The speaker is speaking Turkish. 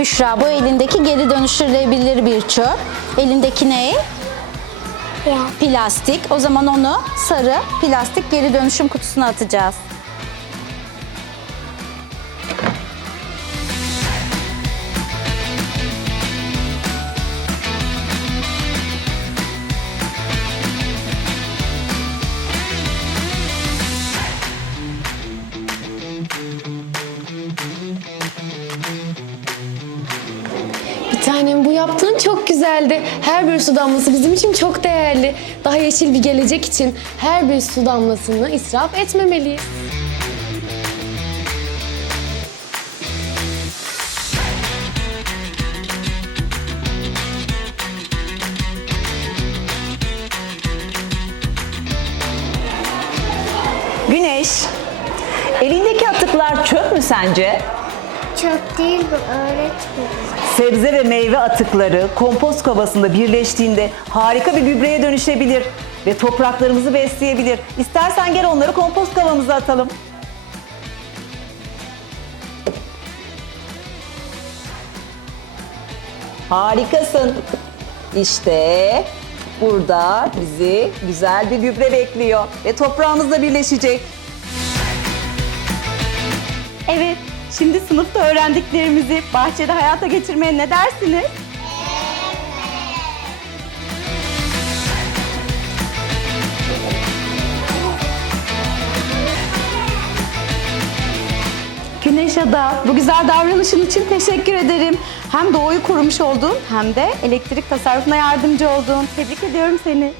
Büşra bu elindeki geri dönüştürülebilir bir çöp. Elindeki ne? Ya. Plastik. O zaman onu sarı plastik geri dönüşüm kutusuna atacağız. Tanem bu yaptığın çok güzeldi. Her bir su damlası bizim için çok değerli. Daha yeşil bir gelecek için her bir su damlasını israf etmemeliyiz. Güneş, elindeki atıklar çöp mü sence? Çöp değil bu öğretmenim. Sebze ve meyve atıkları kompost kovasında birleştiğinde harika bir gübreye dönüşebilir ve topraklarımızı besleyebilir. İstersen gel onları kompost kovamıza atalım. Harikasın. İşte burada bizi güzel bir gübre bekliyor ve toprağımızla birleşecek. Evet, şimdi sınıfta öğrendiklerimizi bahçede hayata geçirmeye ne dersiniz? Güneş Ada, bu güzel davranışın için teşekkür ederim. Hem doğayı korumuş oldun hem de elektrik tasarrufuna yardımcı oldun. Tebrik ediyorum seni.